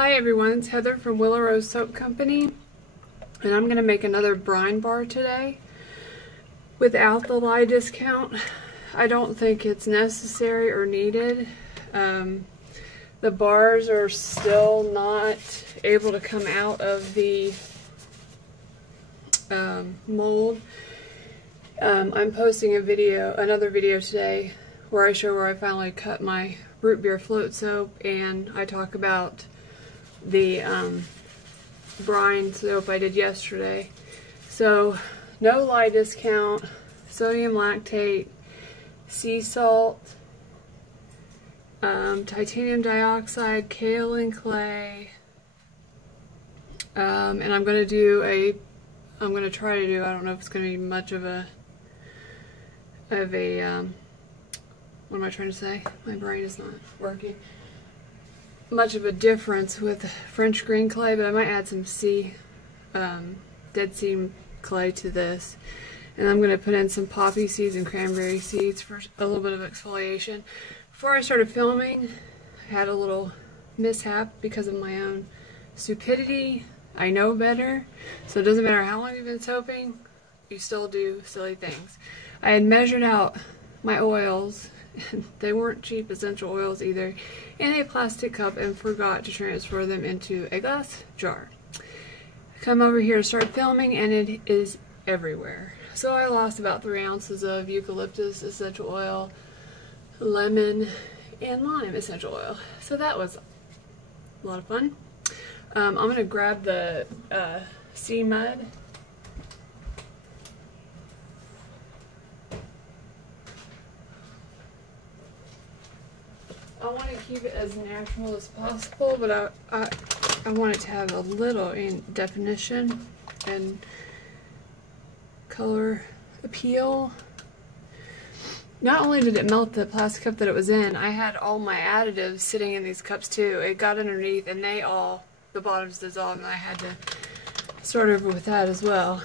Hi everyone, it's Heather from Willow Rose Soap Company, and I'm going to make another brine bar today without the lye discount. I don't think it's necessary or needed. The bars are still not able to come out of the mold. I'm posting another video today where I show where I finally cut my root beer float soap, and I talk about the brine soap I did yesterday. So no lye discount, sodium lactate, sea salt, titanium dioxide, kaolin clay, and I'm going to try to do, I don't know if it's going to be much of a what am I trying to say? My brain is not working. Much of a difference with French green clay, but I might add some dead sea clay to this. And I'm going to put in some poppy seeds and cranberry seeds for a little bit of exfoliation. Before I started filming, I had a little mishap because of my own stupidity. I know better, so it doesn't matter how long you've been soaping, you still do silly things. I had measured out my oils. They weren't cheap essential oils either, in a plastic cup, and forgot to transfer them into a glass jar. I come over here to start filming and it is everywhere. So I lost about 3 ounces of eucalyptus essential oil, lemon, and lime essential oil. So that was a lot of fun. I'm going to grab the sea mud. I want to keep it as natural as possible, but I want it to have a little definition and color appeal. Not only did it melt the plastic cup that it was in, I had all my additives sitting in these cups too. It got underneath and the bottoms dissolved, and I had to start over with that as well.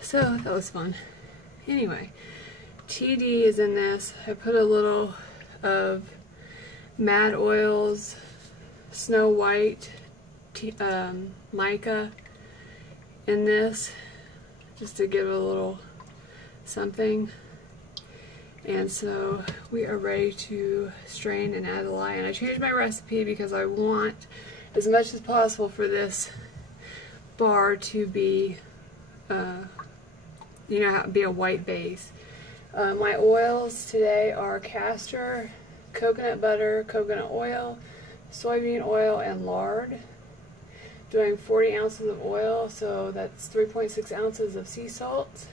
So that was fun. Anyway, TD is in this. I put a little of Mad Oils, Snow White, mica in this, just to give it a little something. And so we are ready to strain and add the lye. And I changed my recipe because I want as much as possible for this bar to be, be a white base. My oils today are castor, coconut butter, coconut oil, soybean oil, and lard. Doing 40 ounces of oil, so that's 3.6 ounces of sea salt.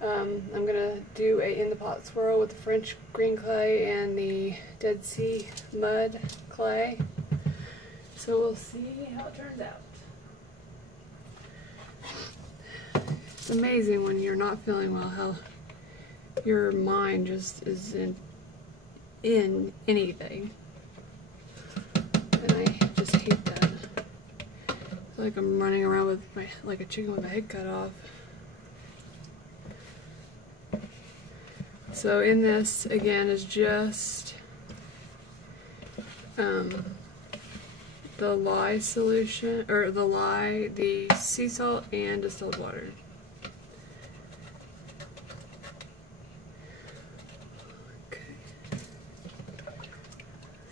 I'm going to do a in the pot swirl with the French green clay and the Dead Sea mud clay. So we'll see how it turns out. It's amazing when you're not feeling well how your mind just is in anything. And I just hate that. I feel like I'm running around with like a chicken with my head cut off. So in this, again, is just the lye solution, or the sea salt, and distilled water. Okay.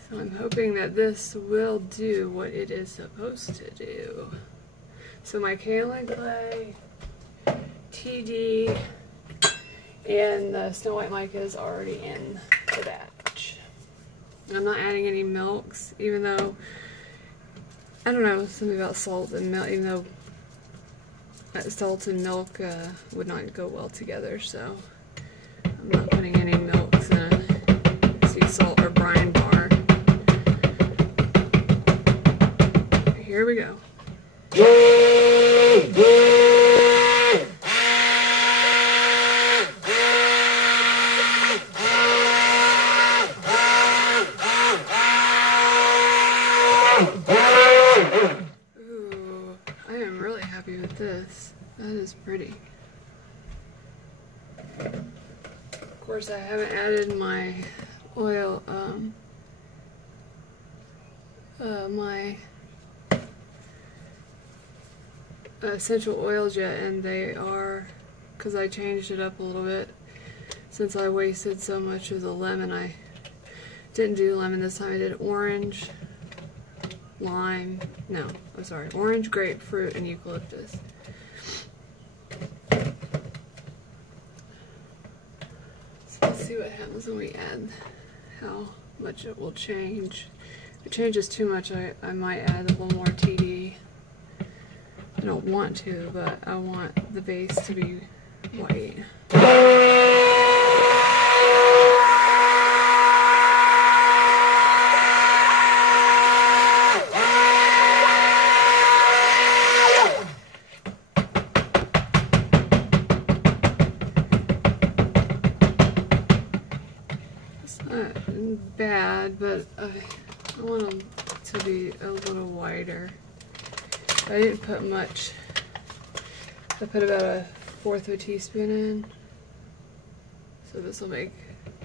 So I'm hoping that this will do what it is supposed to do. So my kaolin clay, TD, and the Snow White mica is already in the batch. I'm not adding any milks, even though, I don't know, something about salt and milk, even though salt and milk would not go well together, so I'm not putting any milks in a sea salt or brine bar. Here we go. This. That is pretty. Of course, I haven't added my oil my essential oils yet, and they are, because I changed it up a little bit since I wasted so much of the lemon. I didn't do lemon this time. I did orange, lime, no, I'm sorry, orange, grapefruit, and eucalyptus. So let's see what happens when we add, how much it will change. If it changes too much, I might add a little more TD. I don't want to, but I want the base to be white. It's not bad, but I want them to be a little whiter. I didn't put much. I put about 1/4 of a teaspoon in. So this will make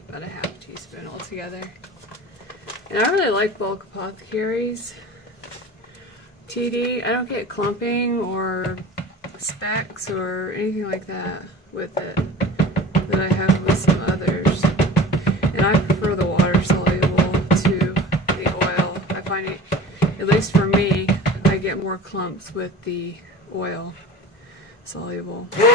about 1/2 teaspoon altogether. And I really like bulk apothecaries. TD, I don't get clumping or specks or anything like that with it that I have with some others. And I prefer the water soluble to the oil. I find it, at least for me, I get more clumps with the oil soluble. There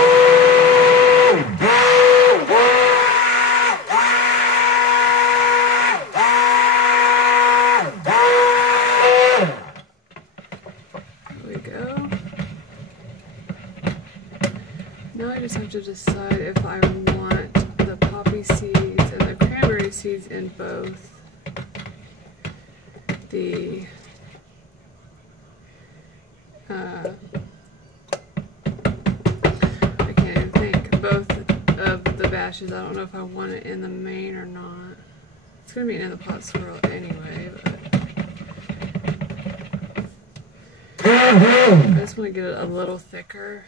we go. Now I just have to decide if I want the poppy seeds and the cranberry seeds in both the I can't even think, both of the batches. I don't know if I want it in the main or not. It's going to be in the pot swirl anyway, but I just want to get it a little thicker.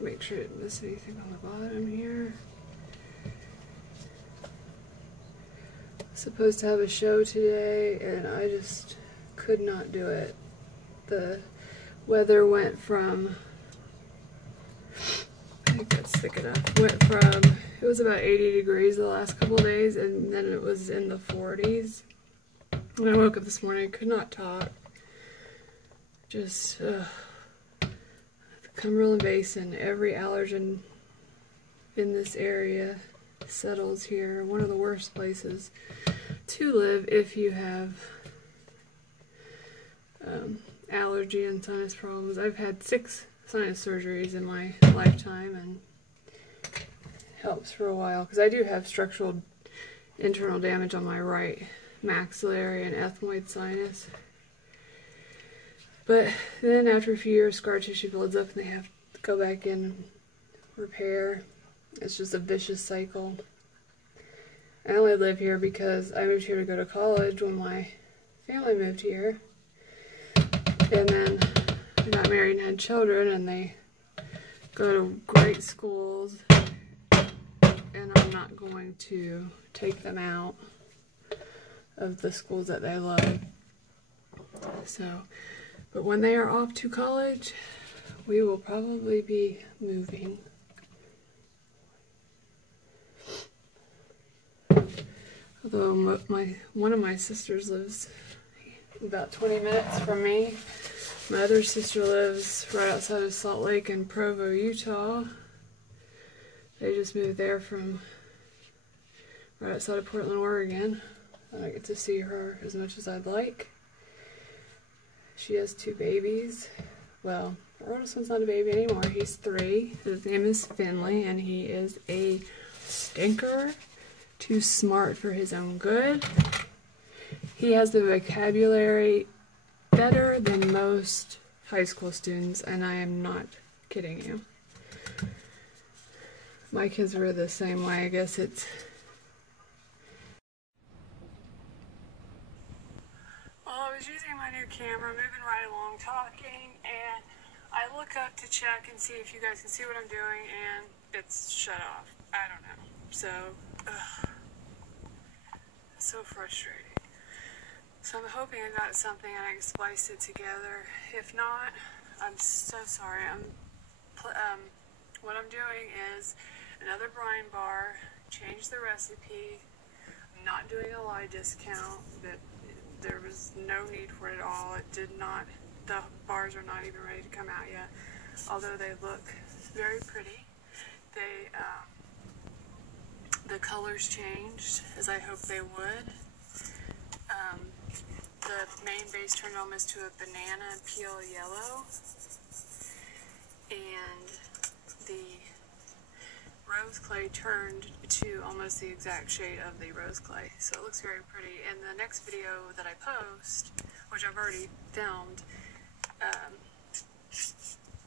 Make sure I didn't miss anything on the bottom here. Supposed to have a show today and I just could not do it. The weather went from, I think that's thick enough, went from, it was about 80 degrees the last couple of days and then it was in the 40s. When I woke up this morning, I could not talk. Just, Cumberland Basin, every allergen in this area settles here. One of the worst places to live if you have allergy and sinus problems. I've had 6 sinus surgeries in my lifetime, and it helps for a while because I do have structural internal damage on my right maxillary and ethmoid sinus. But then after a few years, scar tissue builds up and they have to go back in and repair. It's just a vicious cycle. I only live here because I moved here to go to college when my family moved here. And then I got married and had children, and they go to great schools. And I'm not going to take them out of the schools that they love. So, but when they are off to college, we will probably be moving. Although one of my sisters lives about 20 minutes from me. My other sister lives right outside of Salt Lake in Provo, Utah. They just moved there from right outside of Portland, Oregon. I don't get to see her as much as I'd like. She has 2 babies. Well, our oldest one's not a baby anymore. He's 3. His name is Finley, and he is a stinker. Too smart for his own good. He has the vocabulary better than most high school students, and I am not kidding you. My kids were the same way. I guess it's was using my new camera, moving right along, talking, and I look up to check and see if you guys can see what I'm doing, and it's shut off. I don't know. So, so frustrating. So I'm hoping I got something and I can splice it together. If not, I'm so sorry. What I'm doing is another brine bar, change the recipe. I'm not doing a lie discount. That there was no need for it at all. It did not. The bars are not even ready to come out yet, although they look very pretty. They the colors changed as I hoped they would. The main base turned almost to a banana peel yellow, and the rose clay turned to almost the exact shade of the rose clay. So it looks very pretty. In the next video that I post, which I've already filmed,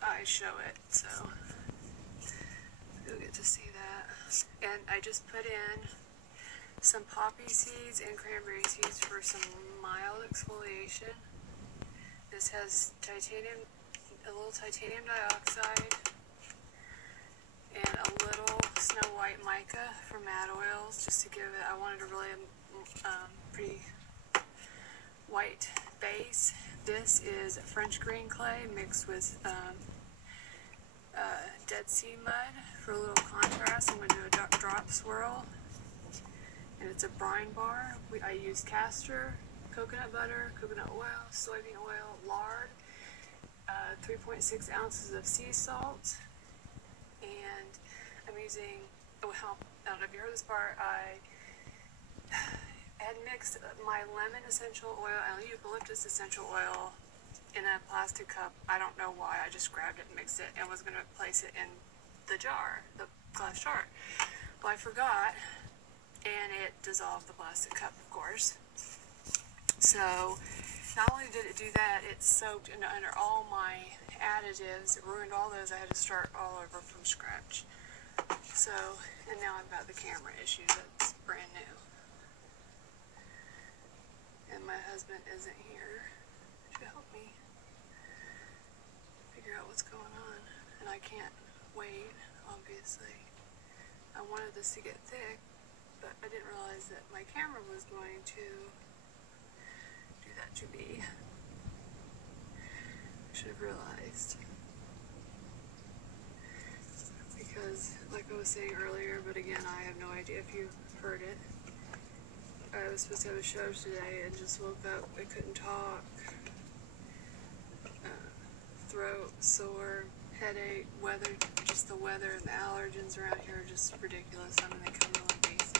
I show it, so you'll get to see that. And I just put in some poppy seeds and cranberry seeds for some mild exfoliation. This has a little titanium dioxide, and a little snow white mica for matte oils, just to give it, I wanted a really pretty white base. This is French green clay mixed with Dead Sea mud for a little contrast. I'm going to do a drop swirl, and it's a brine bar. I use castor, coconut butter, coconut oil, soybean oil, lard, 3.6 ounces of sea salt, and I'm using, well, I don't know if you heard this part, I had mixed my lemon essential oil and eucalyptus essential oil in a plastic cup. I don't know why, I just grabbed it and mixed it and was going to place it in the jar, the glass jar. Well, I forgot, and it dissolved the plastic cup, of course. So not only did it do that, it soaked under all my additives. It ruined all those. I had to start all over from scratch. So, and now I've got the camera issue that's brand new. And my husband isn't here to help me figure out what's going on. And I can't wait, obviously. I wanted this to get thick, but I didn't realize that my camera was going to do that to me. I should have realized. Because, like I was saying earlier, but again, I have no idea if you heard it. I was supposed to have a show today and just woke up. I couldn't talk. Throat sore, headache, weather, just the weather and the allergens around here are just ridiculous. I mean, they come really decent.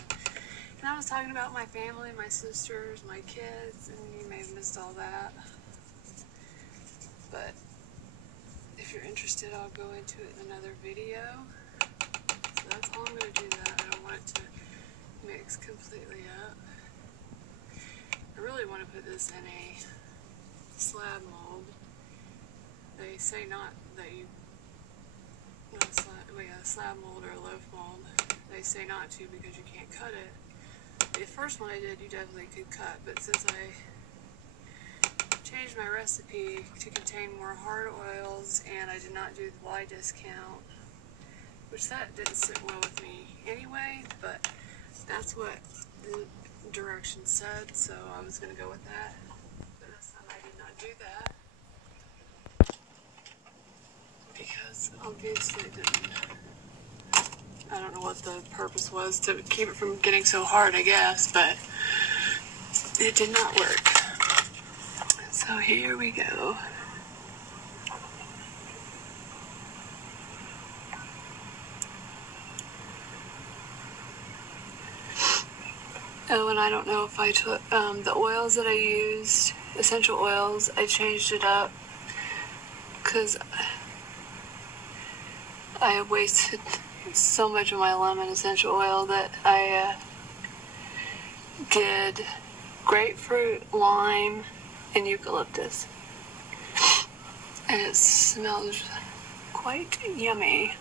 And I was talking about my family, my sisters, my kids, and you may have missed all that. But if you're interested, I'll go into it in another video. So that's all I'm going to do that. I don't want it to mix completely up. I really want to put this in a slab mold. They say not that you, slab mold or a loaf mold. They say not to because you can't cut it. The first one I did, you definitely could cut, but since I changed my recipe to contain more hard oils and I did not do the Y discount, which that didn't sit well with me anyway, but that's what the directions said, so I was going to go with that. But this time I did not do that because obviously it didn't. I don't know what the purpose was, to keep it from getting so hard, I guess, but it did not work. So here we go. Oh, and I don't know if I took the oils that I used, essential oils, I changed it up because I wasted so much of my lemon essential oil that I did grapefruit, lime, and eucalyptus. And it smells quite yummy.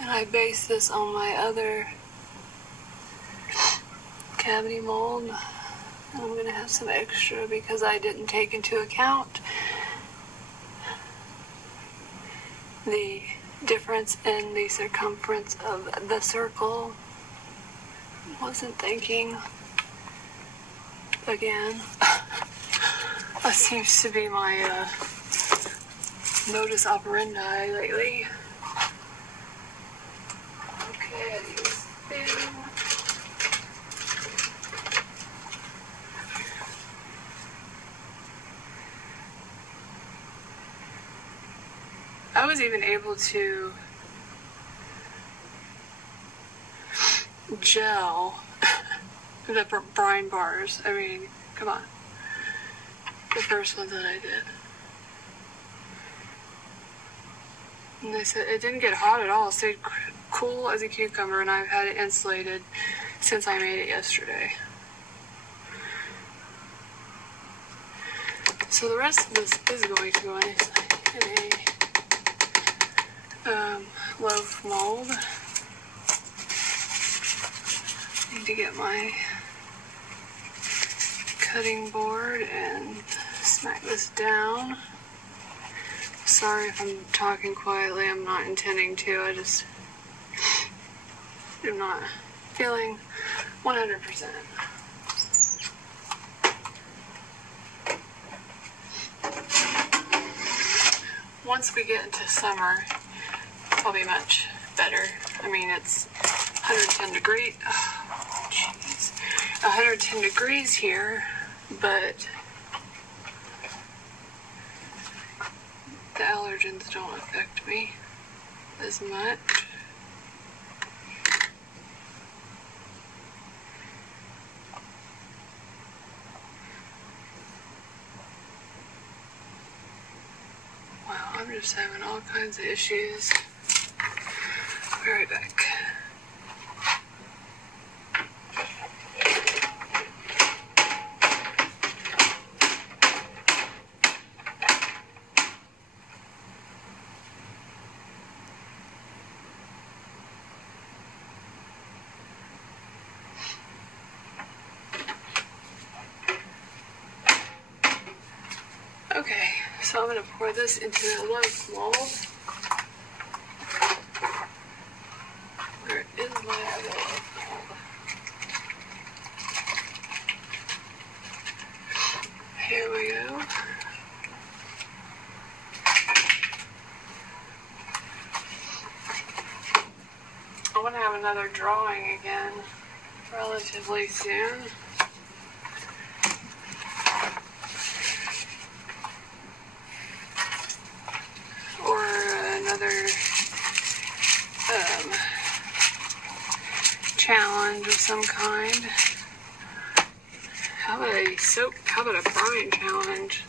And And I base this on my other cavity mold. And I'm going to have some extra because I didn't take into account the difference in the circumference of the circle. Wasn't thinking. Again, that seems to be my modus operandi lately. Okay, I need a spoon. I was even able to gel the brine bars. I mean, come on. The first ones that I did. And they said it didn't get hot at all. It stayed cool as a cucumber, and I've had it insulated since I made it yesterday. So the rest of this is going to go in a loaf mold. Need to get my cutting board and smack this down. Sorry if I'm talking quietly, I'm not intending to, I just am not feeling 100%. Once we get into summer, I'll be much better. I mean, it's 110 degrees. Oh, jeez. 110 degrees here, but the allergens don't affect me as much. Wow, I'm just having all kinds of issues. I'll be right back. Okay, so I'm going to pour this into a loaf mold. Where is my other loaf mold? Here we go. I want to have another drawing again relatively soon. Challenge of some kind. How about a brine challenge?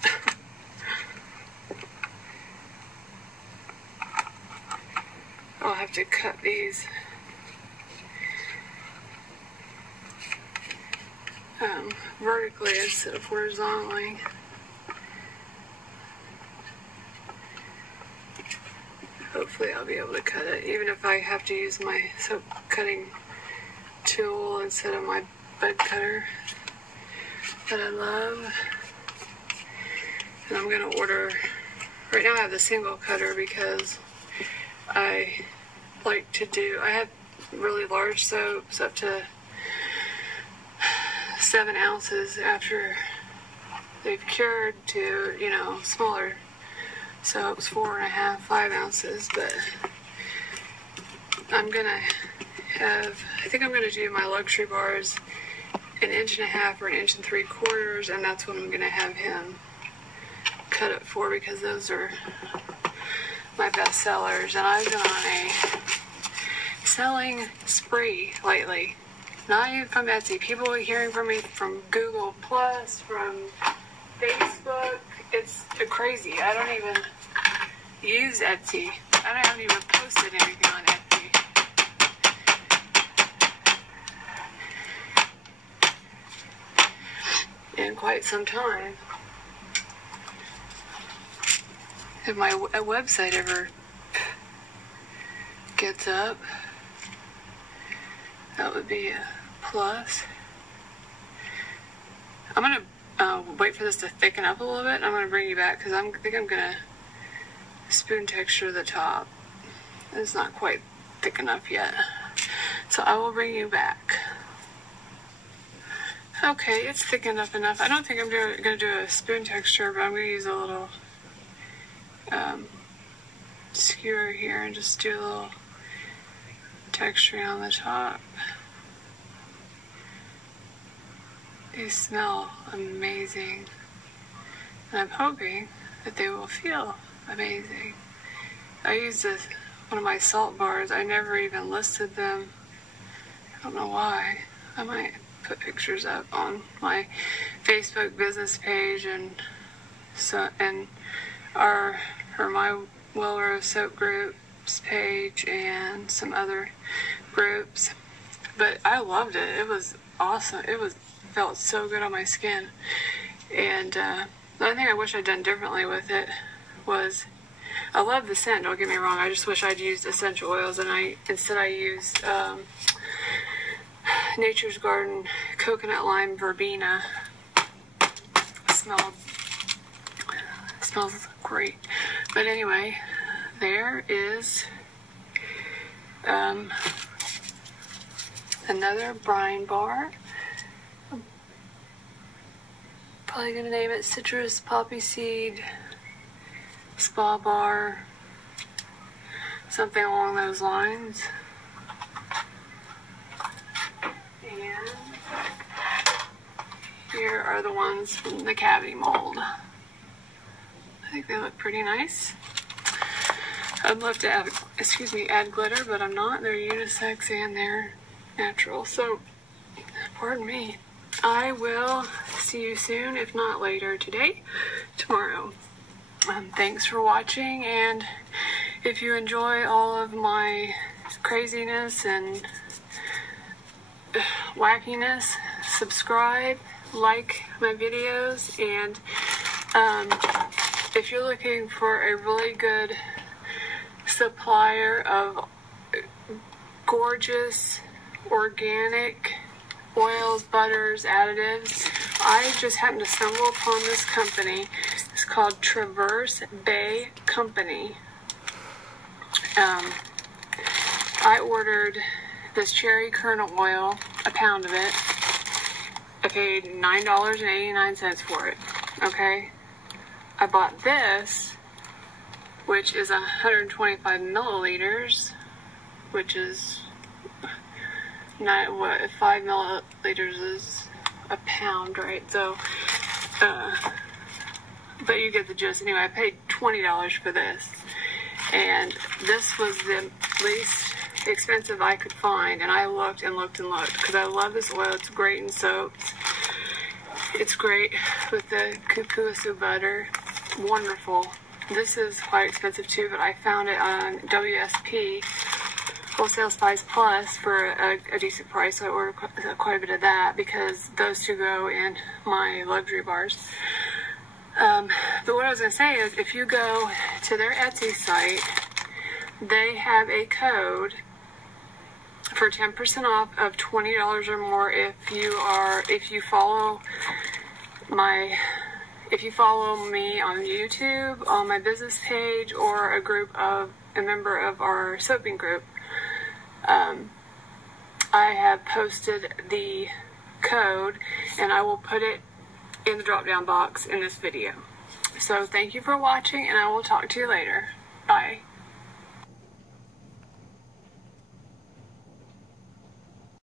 I'll have to cut these vertically instead of horizontally. Hopefully I'll be able to cut it, even if I have to use my soap cutting tool instead of my bud cutter that I love. And I'm going to order, right now I have the single cutter because I like to do, I have really large soaps up to 7 ounces after they've cured to, you know, smaller soaps, 4.5, 5 ounces, but I'm going to have, I think I'm going to do my luxury bars 1.5 inches or 1.75 inches, and that's what I'm going to have him cut it for because those are my best sellers. And I've been on a selling spree lately, not even from Etsy. People are hearing from me from Google Plus, from Facebook. It's crazy. I don't even use Etsy. I haven't even posted anything on Etsy in quite some time. If my website ever gets up, that would be a plus. I'm going to wait for this to thicken up a little bit, and I'm going to bring you back because I think I'm going to spoon texture the top. It's not quite thick enough yet. So I will bring you back. Okay, it's thickened up enough. I don't think I'm going to do a spoon texture, but I'm going to use a little skewer here and just do a little texturing on the top. These smell amazing, and I'm hoping that they will feel amazing. I used one of my salt bars. I never even listed them. I don't know why. I might put pictures up on my Facebook business page and my Willow Soap Groups page and some other groups. But I loved it. It was awesome. Felt so good on my skin. And the only thing I wish I'd done differently with it was, I love the scent, don't get me wrong. I just wish I'd used essential oils, and instead I used Nature's Garden coconut lime verbena. Smells great. But anyway, there is another Brine bar. I'm probably gonna name it Citrus Poppy Seed Spa Bar, something along those lines. And here are the ones from the cavity mold. I think they look pretty nice. I'd love to add glitter, but I'm not. They're unisex and they're natural. So, pardon me. I will see you soon, if not later today, tomorrow. Thanks for watching, and if you enjoy all of my craziness and wackiness, subscribe, like my videos, and if you're looking for a really good supplier of gorgeous organic oils, butters, additives, I just happened to stumble upon this company. It's called Traverse Bay Company. I ordered this cherry kernel oil, a pound of it. I paid $9.89 for it, okay? I bought this, which is 125 milliliters, which is not what 5 milliliters is a pound, right? So, but you get the gist. Anyway, I paid $20 for this, and this was the least expensive I could find, and I looked and looked and looked because I love this oil. It's great in soaps. It's great with the cupuaçu butter. Wonderful. This is quite expensive too, but I found it on WSP, Wholesale Spice Plus, for a decent price, so I ordered quite a bit of that because those two go in my luxury bars. But what I was going to say is, if you go to their Etsy site, they have a code for 10% off of $20 or more if you follow me on YouTube, on my business page, or a member of our soaping group. I have posted the code, and I will put it in the drop-down box in this video. So thank you for watching, and I will talk to you later. Bye.